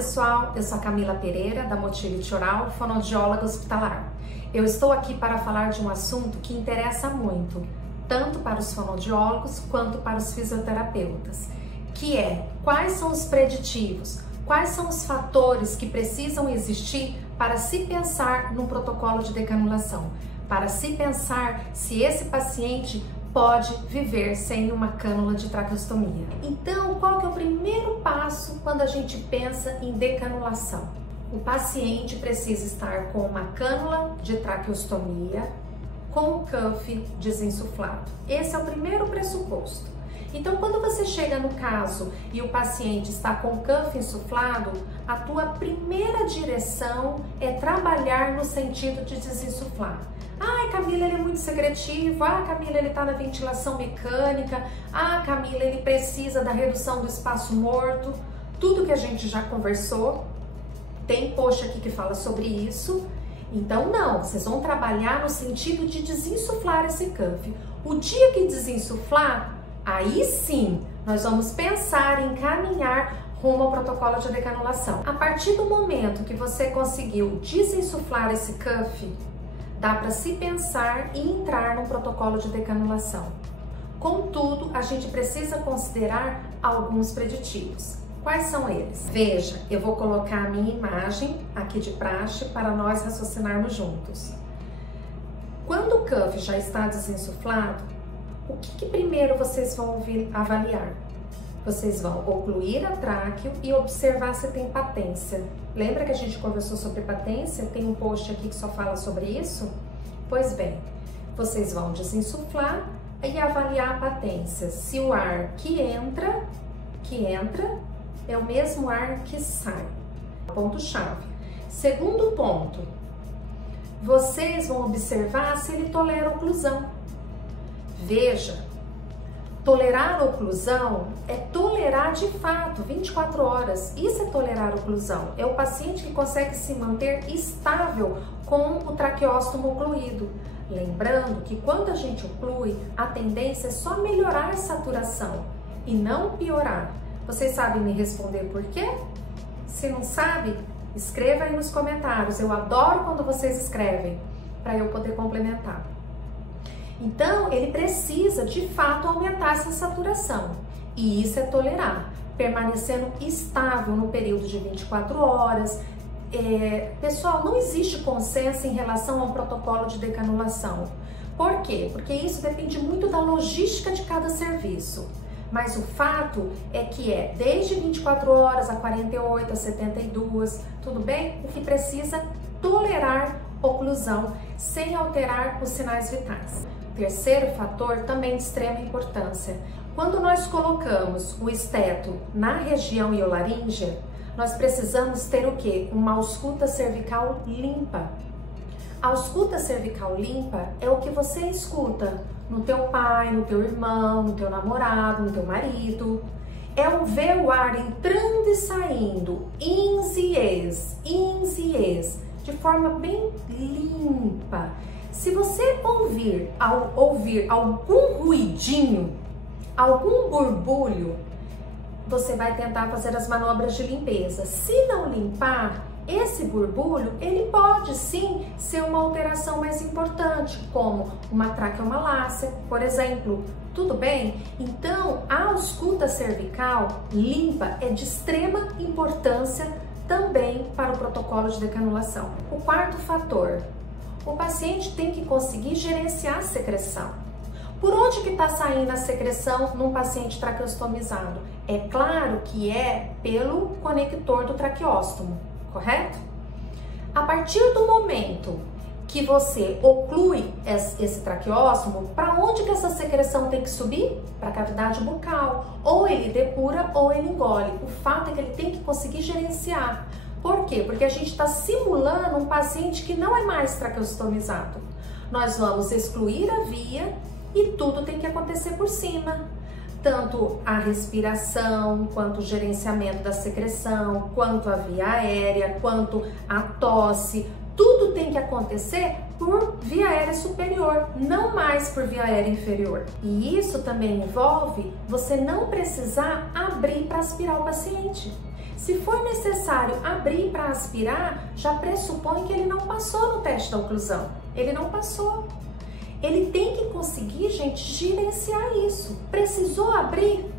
pessoal, eu sou a Camila Pereira, da Motility Oral, fonoaudióloga hospitalar. Eu estou aqui para falar de um assunto que interessa muito, tanto para os fonoaudiólogos quanto para os fisioterapeutas, que é quais são os preditivos, quais são os fatores que precisam existir para se pensar num protocolo de decanulação, para se pensar se esse paciente pode viver sem uma cânula de traqueostomia. Então, qual que é o primeiro passo quando a gente pensa em decanulação? O paciente precisa estar com uma cânula de traqueostomia com o cuff desinsuflado. Esse é o primeiro pressuposto. Então, quando você chega no caso e o paciente está com o cuff insuflado, a tua primeira direção é trabalhar no sentido de desinsuflar. Ai, Camila, ele é muito secretivo. Ah, Camila, ele está na ventilação mecânica. Ah, Camila, ele precisa da redução do espaço morto. Tudo que a gente já conversou, tem post aqui que fala sobre isso. Então, não, vocês vão trabalhar no sentido de desinsuflar esse cuff. O dia que desinsuflar, aí sim, nós vamos pensar em caminhar rumo ao protocolo de decanulação. A partir do momento que você conseguiu desinsuflar esse cuff, dá para se pensar e entrar num protocolo de decanulação. Contudo, a gente precisa considerar alguns preditivos. Quais são eles? Veja, eu vou colocar a minha imagem aqui de praxe para nós raciocinarmos juntos. Quando o cuff já está desinsuflado, o que primeiro vocês vão avaliar? Vocês vão ocluir a tráqueo e observar se tem patência. Lembra que a gente conversou sobre patência? Tem um post aqui que só fala sobre isso? Pois bem, vocês vão desinsuflar e avaliar a patência. Se o ar que entra é o mesmo ar que sai. Ponto-chave. Segundo ponto, vocês vão observar se ele tolera oclusão. Veja, tolerar oclusão é tolerar de fato 24 horas. Isso é tolerar oclusão. É o paciente que consegue se manter estável com o traqueóstomo ocluído. Lembrando que quando a gente oclui, a tendência é só melhorar a saturação e não piorar. Vocês sabem me responder por quê? Se não sabe, escreva aí nos comentários. Eu adoro quando vocês escrevem para eu poder complementar. Então, ele precisa, de fato, aumentar essa saturação. E isso é tolerar, permanecendo estável no período de 24 horas. Pessoal, não existe consenso em relação ao protocolo de decanulação. Por quê? Porque isso depende muito da logística de cada serviço. Mas o fato é que é desde 24 horas a 48, a 72, tudo bem? O que precisa tolerar oclusão sem alterar os sinais vitais. Terceiro fator, também de extrema importância. Quando nós colocamos o esteto na região iolaríngea, nós precisamos ter o quê? Uma ausculta cervical limpa. A ausculta cervical limpa é o que você escuta no teu pai, no teu irmão, no teu namorado, no teu marido. É o ver o ar entrando e saindo, ins e ex, de forma bem limpa. Se você ouvir algum ruidinho, algum borbulho, você vai tentar fazer as manobras de limpeza. Se não limpar, esse borbulho, ele pode sim ser uma alteração mais importante, como uma traqueomalácia, por exemplo. Tudo bem? Então, a ausculta cervical limpa é de extrema importância também para o protocolo de decanulação. O quarto fator, o paciente tem que conseguir gerenciar a secreção. Por onde que está saindo a secreção num paciente traqueostomizado? É claro que é pelo conector do traqueóstomo, correto? A partir do momento que você oclui esse traqueóstomo, para onde que essa secreção tem que subir? Para a cavidade bucal. Ou ele depura ou ele engole. O fato é que ele tem que conseguir gerenciar. Por quê? Porque a gente está simulando um paciente que não é mais traqueostomizado. Nós vamos excluir a via e tudo tem que acontecer por cima. Tanto a respiração, quanto o gerenciamento da secreção, quanto a via aérea, quanto a tosse, tudo tem que acontecer por via aérea superior, não mais por via aérea inferior. E isso também envolve você não precisar abrir para aspirar o paciente. Se for necessário abrir para aspirar, já pressupõe que ele não passou no teste da oclusão. Ele não passou. Ele tem que conseguir, gente, gerenciar isso. Precisou abrir?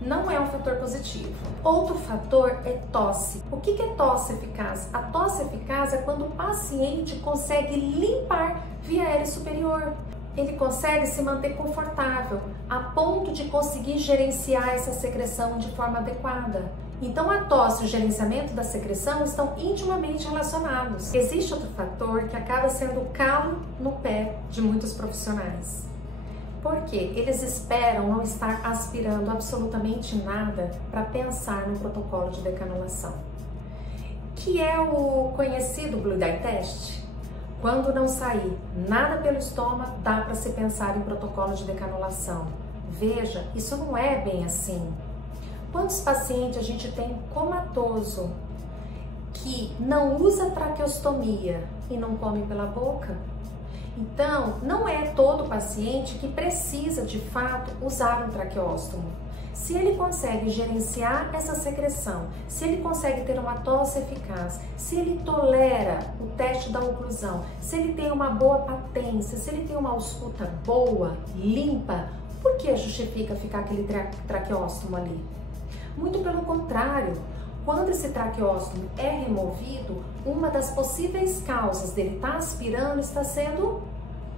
Não é um fator positivo. Outro fator é tosse. O que é tosse eficaz? A tosse eficaz é quando o paciente consegue limpar via aérea superior. Ele consegue se manter confortável, a ponto de conseguir gerenciar essa secreção de forma adequada. Então a tosse e o gerenciamento da secreção estão intimamente relacionados. Existe outro fator que acaba sendo o calo no pé de muitos profissionais. Por quê? Eles esperam não estar aspirando absolutamente nada para pensar no protocolo de decanulação, que é o conhecido Blue Dye Test. Quando não sair nada pelo estômago, dá para se pensar em protocolo de decanulação. Veja, isso não é bem assim. Quantos pacientes a gente tem comatoso que não usa traqueostomia e não come pela boca? Então, não é todo paciente que precisa de fato usar um traqueóstomo. Se ele consegue gerenciar essa secreção, se ele consegue ter uma tosse eficaz, se ele tolera o teste da oclusão, se ele tem uma boa patência, se ele tem uma ausculta boa, limpa, por que justifica ficar aquele traqueóstomo ali? Muito pelo contrário. Quando esse traqueóstomo é removido, uma das possíveis causas dele estar aspirando está sendo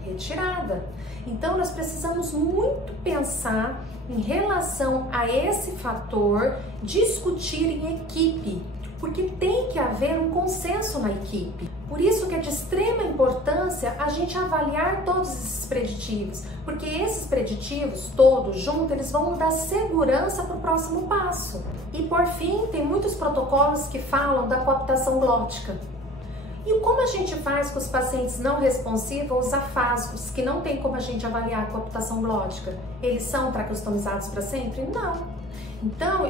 retirada. Então, nós precisamos muito pensar em relação a esse fator, discutir em equipe, porque tem que haver um consenso na equipe. Por isso que é de extrema importância a gente avaliar todos esses preditivos, porque esses preditivos todos juntos, eles vão dar segurança para o próximo passo. E por fim, tem muitos protocolos que falam da coaptação glótica. E como a gente faz com os pacientes não responsivos, os afásicos, que não tem como a gente avaliar a coaptação glótica? Eles são traqueostomizados para sempre? Não. Então,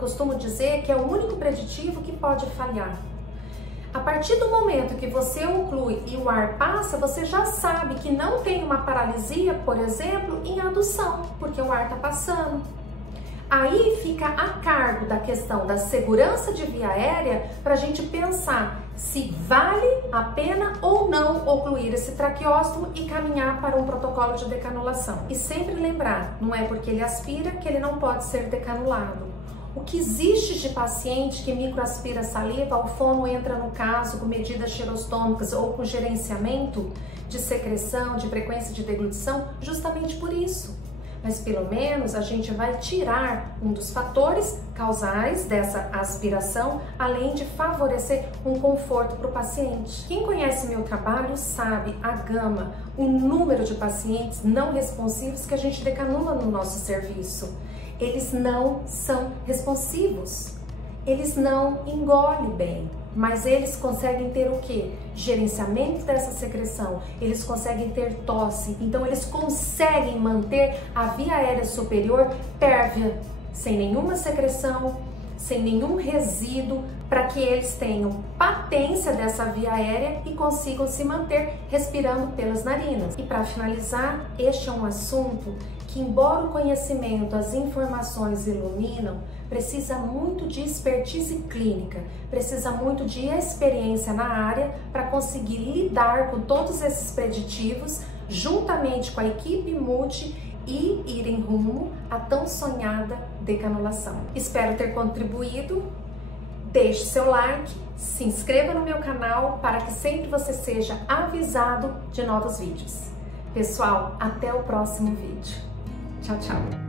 costumo dizer que é o único preditivo que pode falhar. A partir do momento que você oclui e o ar passa, você já sabe que não tem uma paralisia, por exemplo, em adução, porque o ar está passando. Aí fica a cargo da questão da segurança de via aérea para a gente pensar se vale a pena ou não ocluir esse traqueóstomo e caminhar para um protocolo de decanulação. E sempre lembrar, não é porque ele aspira que ele não pode ser decanulado. O que existe de paciente que microaspira saliva, o fono entra no caso com medidas xerostômicas ou com gerenciamento de secreção, de frequência de deglutição, justamente por isso. Mas pelo menos a gente vai tirar um dos fatores causais dessa aspiração, além de favorecer um conforto para o paciente. Quem conhece meu trabalho sabe a gama, o número de pacientes não responsivos que a gente decanula no nosso serviço. Eles não são responsivos, eles não engolem bem, mas eles conseguem ter o quê? Gerenciamento dessa secreção, eles conseguem ter tosse, então eles conseguem manter a via aérea superior pérvia, sem nenhuma secreção, sem nenhum resíduo, para que eles tenham patência dessa via aérea e consigam se manter respirando pelas narinas. E para finalizar, este é um assunto que, embora o conhecimento, as informações iluminam, precisa muito de expertise clínica, precisa muito de experiência na área para conseguir lidar com todos esses preditivos, juntamente com a equipe multi, e ir em rumo à tão sonhada decanulação. Espero ter contribuído. Deixe seu like, se inscreva no meu canal para que sempre você seja avisado de novos vídeos. Pessoal, até o próximo vídeo. Tchau, tchau!